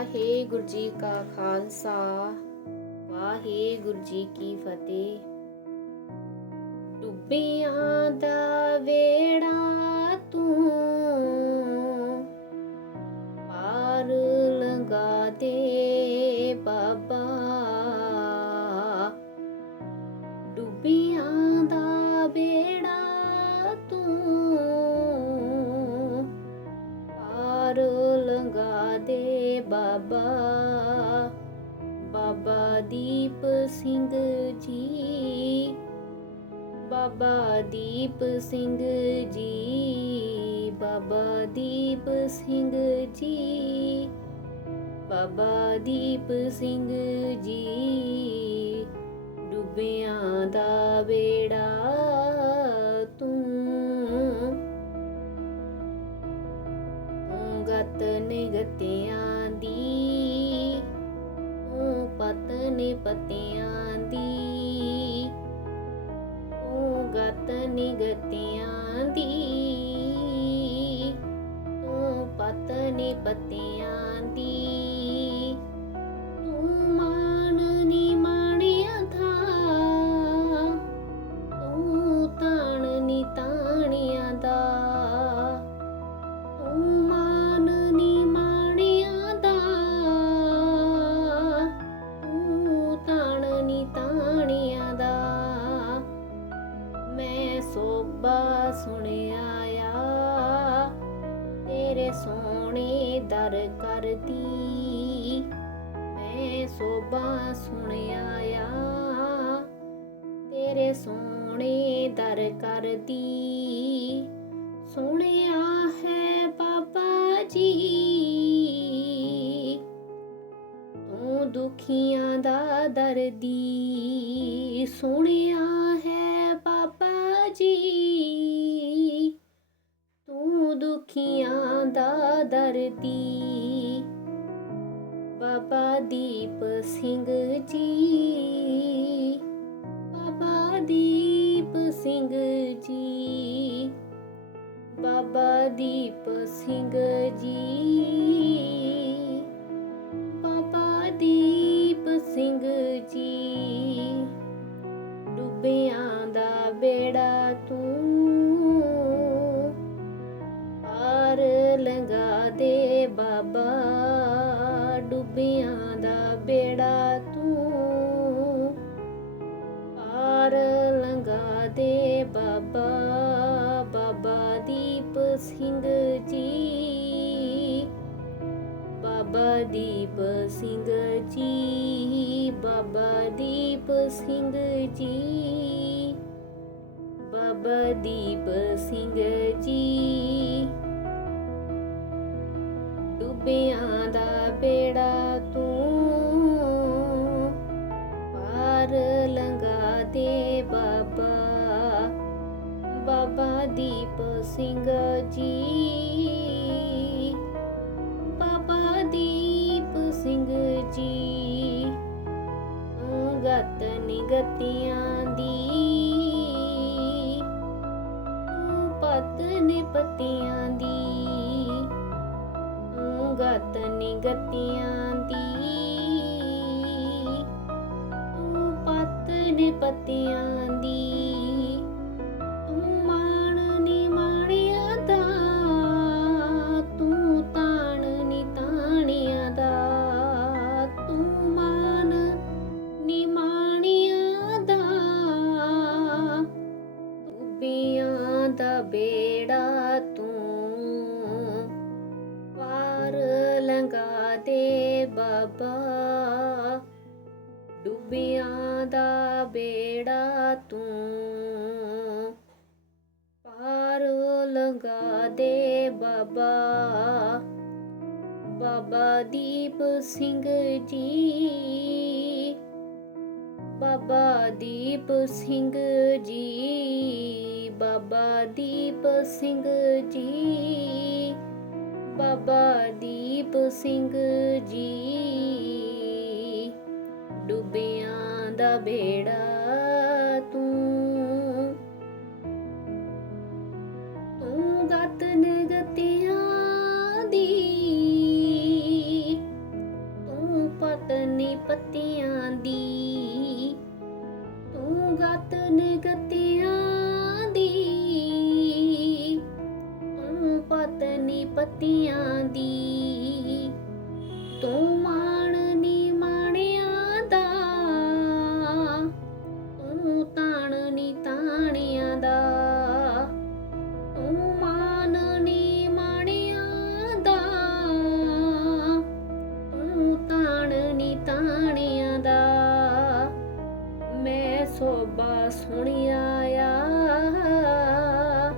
ਵਾਹਿਗੁਰੂ ਜੀ ਕਾ ਖਾਲਸਾ ਵਾਹਿਗੁਰੂ ਜੀ ਕੀ ਫਤਿਹ। ਡੁੱਬਿਆਂ ਦਾ ਵੇੜਾ ਤੂੰ ਪਾਰ ਲੰਗਾ ਦੇ ਬਾਬਾ। ਡੁੱਬਿਆਂ ਦਾ ਵੇੜਾ ਤੂੰ ਬਾਬਾ ਬਾਬਾ ਦੀਪ ਸਿੰਘ ਜੀ। ਬਾਬਾ ਦੀਪ ਸਿੰਘ ਜੀ, ਬਾਬਾ ਦੀਪ ਸਿੰਘ ਜੀ। ਬਾਬਾ ਦੀਪ ਸਿੰਘ ਜੀ, ਡੁੱਬਿਆਂ ਦਾ ਬੇੜਾ ਪਤਨ ਗਤ ਦੀ ਤੂੰ ਪਤ ਨੇ ਪਤਿਆਂ ਦੀ ਤੂੰ ਗਤ ਨਿਗਤਿਆਂ ਦੀ ਤੂੰ ਪਤ ਨੇ ਪਤਿਆਂ ਦੀ। ਕਰਦੀ ਮੈਂ ਸੋਭਾ ਸੁਣਿਆ ਆ, ਤੇਰੇ ਸੋਹਣੇ ਦਰ ਕਰਦੀ। ਸੁਣਿਆ ਹੈ ਬਾਬਾ ਜੀ, ਤੂੰ ਦੁਖੀਆਂ ਦਾ ਦਰਦੀ। ਸੁਣਿਆ ਹੈ ਬਾਬਾ ਜੀ, ਤੂੰ ਦੁਖੀਆਂ ਦਾ ਦਰਦੀ। ਬਾਬਾ ਦੀਪ ਸਿੰਘ ਜੀ। ਬਾਬਾ ਦੀਪ ਸਿੰਘ ਜੀ। ਬਾਬਾ ਦੀਪ ਸਿੰਘ ਜੀ। ਡੁੱਬਿਆਂ ਦਾ ਬੇੜਾ ਤੂੰ ਪਾਰ ਲੰਗਾ ਦੇ ਬਾਬਾ ਬਾਬਾ ਦੀਪ ਸਿੰਘ ਜੀ। ਬਾਬਾ ਦੀਪ ਸਿੰਘ ਜੀ, ਬਾਬਾ ਦੀਪ ਸਿੰਘ ਜੀ। ਬਾਬਾ ਦੀਪ ਸਿੰਘ ਜੀ। ਡੁੱਬਿਆਂ ਦਾ ਬੇੜਾ ਤੂੰ ਪਾਰ ਲੰਗਾ ਦੇ ਬਾਬਾ। ਬਾਬਾ ਦੀਪ ਸਿੰਘ ਜੀ। ਬਾਬਾ ਦੀਪ ਸਿੰਘ ਜੀ ਤੂੰ ਗਤ ਨਿਗਤਿਆਂ ਦੀ। ਤੂੰ ਪਤ ਪਤਿਆਂ ਤੂੰ ਗਤ ਨਿਗਤਿਆਂ ਦੀ। ਤੂੰ ਪਤ ਨੇ ਪਤਿਆਂ ਦੀ। ਤੂੰ ਮਾਣ ਨੀ ਮਾਣਿਆ ਦਾ। ਤੂੰ ਤਾਣ ਨੀ ਤਾਣਿਆ ਦਾ। ਤੂੰ ਮਾਣ ਨੀ ਮਾਣਿਆ ਦਾ। ਤੂੰ ਬੀਆਂ ਦਾ ਬੇੜਾ ਤੂੰ ਦੇ ਬਾਬਾ ਡੁੱਬਿਆਂ ਦਾ ਬੇੜਾ ਤੂੰ ਪਾਰ ਲੰਗਾ ਦੇ ਬਾਬਾ। ਬਾਬਾ ਦੀਪ ਸਿੰਘ ਜੀ। ਬਾਬਾ ਦੀਪ ਸਿੰਘ ਜੀ। ਬਾਬਾ ਦੀਪ ਸਿੰਘ ਜੀ। ਬਾਬਾ ਦੀ ਦੀਪ ਸਿੰਘ ਜੀ, ਡੁੱਬਿਆਂ ਦਾ ਬੇੜਾ ਤੂੰ। ਤੂੰ ਗਤਨ ਗਤਿਆਂ ਦੀ, ਤੂੰ ਪਤਨੀ ਪਤਿਆਂ ਦੀ। ਤੂੰ ਗਤਨ ਗਤਿਆਂ ਦੀ, ਤੂੰ ਪਤਨੀ ਪਤੀਆਂ ਦੀ। ਤੂੰ ਮਾਣ ਨੀ ਮਾਣਿਆ ਦਾ, ਤੂੰ ਤਾਣ ਨੀ ਤਾਣਿਆਂ ਦਾ, ਤੂੰ ਮਾਣ ਨੀ ਮਾਣਿਆ ਦਾ, ਤੂੰ ਤਾਣ ਨੀ ਤਾਣਿਆਂ ਦਾ। ਮੈਂ ਸੋਭਾ ਸੁਣਿਆ ਆ,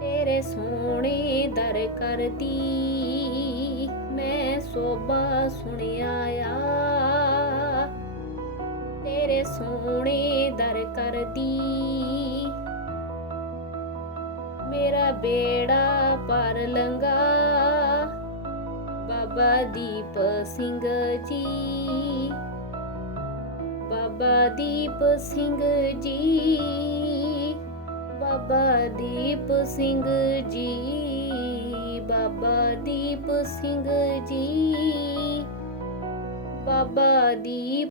ਤੇਰੇ ਸੋਹਣੇ ਦਰ ਕਰਦੀ। ਸੋਭਾ ਸੁਣਿਆ ਆ। ਤੇਰੇ ਸੋਹਣੇ ਦਰ ਕਰਦੀ। ਮੇਰਾ ਬੇੜਾ ਪਰ ਲੰਗਾ ਬਾਬਾ ਦੀਪ ਸਿੰਘ ਜੀ। ਬਾਬਾ ਦੀਪ ਸਿੰਘ ਜੀ। ਬਾਬਾ ਦੀਪ ਸਿੰਘ ਜੀ। ਬਾਬਾ ਦੀਪ ਸਿੰਘ ਜੀ। ਬਾਬਾ ਦੀਪ